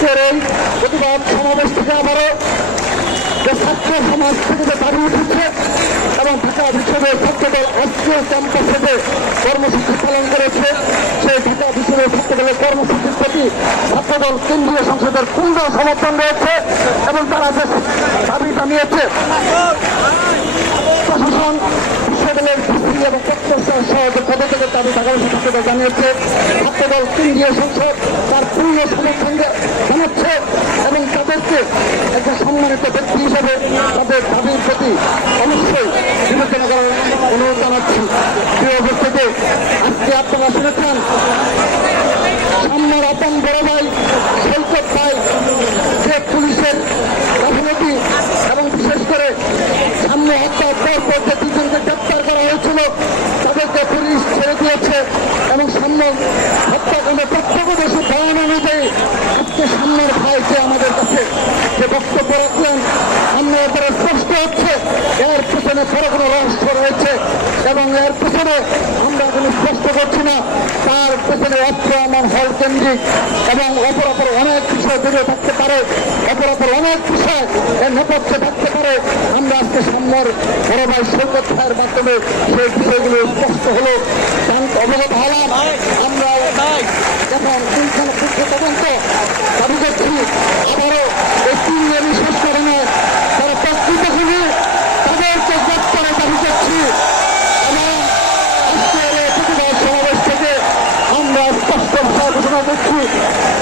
আজকের এই প্রতিবাদ সমাবেশ থেকে আবারও যে ছাত্র সমাজ থেকে যে দাবি উঠেছে এবং ঢাকা বিশ্ববিদ্যালয়ের ছাত্রদল আজকেও ক্যাম্পাসে যে কর্মসূচি পালন করেছে। সেই ঢাকা বিশ্ববিদ্যালয়ের ছাত্রদলের কর্মসূচির প্রতি ছাত্রদল কেন্দ্রীয় সংসদের পূর্ণ সমর্থন রয়েছে এবং তারা যে দাবি জানিয়েছে, প্রশাসন, বিশ্ববিদ্যালয়ের ভিত্তি এবং প্রত্যাশা সহ বিশ্ববিদ্যালয় ছাত্রদল জানিয়েছে। ছাত্রদল কেন্দ্রীয় সংসদ তার পূর্ণ সমর্থন জানাচ্ছে এবং তাদেরকে একজন সম্মানিত ব্যক্তি হিসেবে তাদের দাবির প্রতি অবশ্যই বিবেচনা করার অনুরোধ জানাচ্ছি। প্রিয় উপস্থিতি আজকে আপনারা শুনেছেন সামনের আপন বড় ভাই সৈকত ভাই যে পুলিশের গাফিলতি এবং বিশেষ করে সামনে হত্যার পর পর যে দুজনকে গ্রেপ্তার করা হয়েছিল তাদেরকে পুলিশ ছেড়ে দিয়েছে এবং সামনে হত্যাকাণ্ডের প্রত্যক্ষদর্শী বয়ান অনুযায়ী আজকে সামনের ভাইকে আমাদের কাছে যে বক্তব্য রাখলেন, সামনে এবারে স্পষ্ট হচ্ছে, এর পিছনে বড় রহস্য রয়েছে। এবং এর পিছনে আমরা কোনো স্পষ্ট করছি না। তার পেছনে অস্ত্র আমার হল কেন্দ্রিক এবং অপর অপর অনেক বিষয় জড়িয়ে থাকতে পারে। অপর অপর অনেক বিষয় এর নেপথ্যে থাকতে পারে। আমরা আজকে সামনের বড় ভাই সৈকত ভাইয়ের মাধ্যমে সেই বিষয়গুলো স্পষ্ট হলো। অবগত হলাম। আমরা এখন পুঙ্খানুপুঙ্খ তদন্ত দাবি করছি। আবারও এই তিন জনই শেষ করে নয় তারা প্রকৃত খুনি তাদেরকে গ্রেপ্তারের দাবি করছি এবং আজকের এই প্রতিবাদ সমাবেশ থেকে আমরা স্পষ্ট ঘোষণা করছি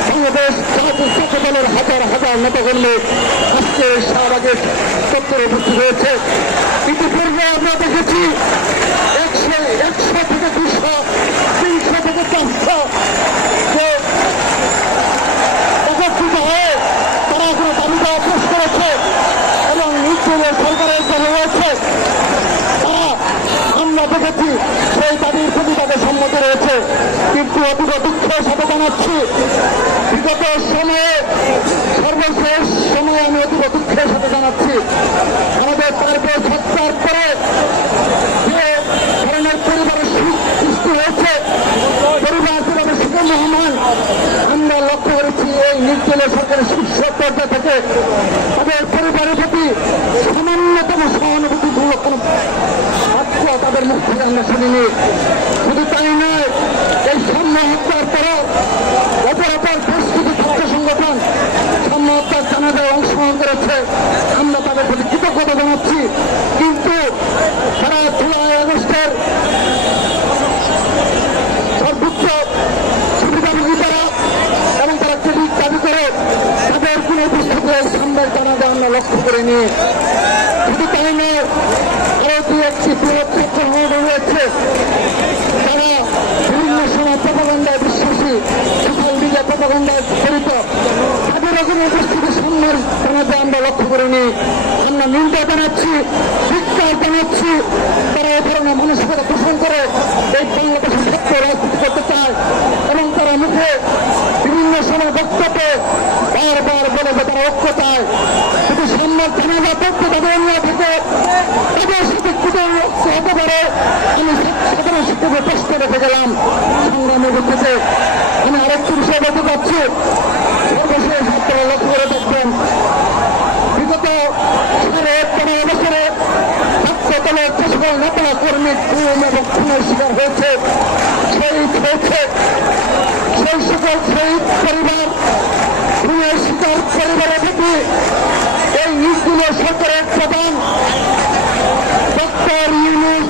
বাংলাদেশ জাতীয় ছাত্র দলের হাজার হাজার নেতাকর্মী আজকে শাহবাগের চত্বরে উপস্থিত হয়েছে। ইতিপূর্বে আমরা দেখেছি একশো একশো থেকে দুশো, তিনশো আমরা দেখেছি সেই তাদের সম্মত রয়েছে কিন্তু অতীব দুঃখের সাথে জানাচ্ছি বিগত সময়ে, সর্বশেষ সময়ে আমি অতীব দুঃখের সাথে জানাচ্ছি আমাদের তারপর সত্যার পরে যে ধরনের পরিবারের সৃষ্টি হয়েছে, পরিবার যেভাবে সুখে মহামান, আমরা লক্ষ্য করেছি এই নির্দলীয় সরকারের শীর্ষ পর্যায় থেকে তাদের পরিবারের প্রতি সামান্যতম সহানুভূতিমূলক কোনো বাক্য তাদের মুখ থেকে আমরা শুনিনি শুধু তাই নয় এই সাম্য হত্যার পরও অপর অপর বেশ কিছু ছাত্র সংগঠন সাম্য হত্যার জানাজায় অংশগ্রহণ করেছে আমরা তাদের প্রতি কৃতজ্ঞতা জানাচ্ছি কিন্তু তারা জুলাই আগস্টের সর্বোচ্চ সুবিধাভোগী তারা এবং তারা ক্রেডিট দাবি করে তাদের কোনো উপস্থিতি সামনের জানাজা আমরা করিনি শুধু তাই নয় আরও দু একটি রয়েছে তারা বিভিন্ন সময় প্রপাগন্ডায় বিশ্বাসী সোশ্যাল মিডিয়া প্রপাগন্ডায় জড়িত। তাদেরও কোনো উপস্থিতি সামনের জানাজা আমরা লক্ষ্য করিনি আমরা নিন্দা জানাচ্ছি, ধিক্কার জানাচ্ছি তারা এ ধরনের মানসিকতা পোষণ করে এই বাংলাদেশের সত্য রাজনীতি করতে চায় এবং তারা মুখে বিভিন্ন সময় বক্তব্যে বারবার বলে যে তারা ঐক্য চায় কিন্তু সামনের জানাজা পড়তে তাদের নিয়ে থেকে তাদের সাথে কুটের ঐক্য হতে পারে আমি সাধারণ শিক্ষকের প্রশ্ন রেখে গেলাম। সংগ্রামের ভিত্তিতে আমি আরেকটি বিষয় বলতে চাচ্ছি সর্বশেষ আপনারা লক্ষ্য করে দেখবেন। বিগত শিকার হয়েছে, শহীদ হয়েছে। সেই সকল শহীদ পরিবার খুনের শিকার পরিবারের প্রতি নির্দলীয় সরকারের প্রধান ডক্টর ইউনুস,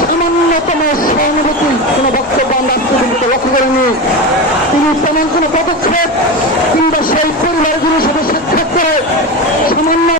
সামান্যতম সহানুভূতি। কোন বক্তব্য আমরা পর্যন্ত লক্ষ্য করিনি। তিনি তেমন কোন পদক্ষেপ কিংবা সেই পরিবারগুলির সাথে সাক্ষাৎ করে সামান্য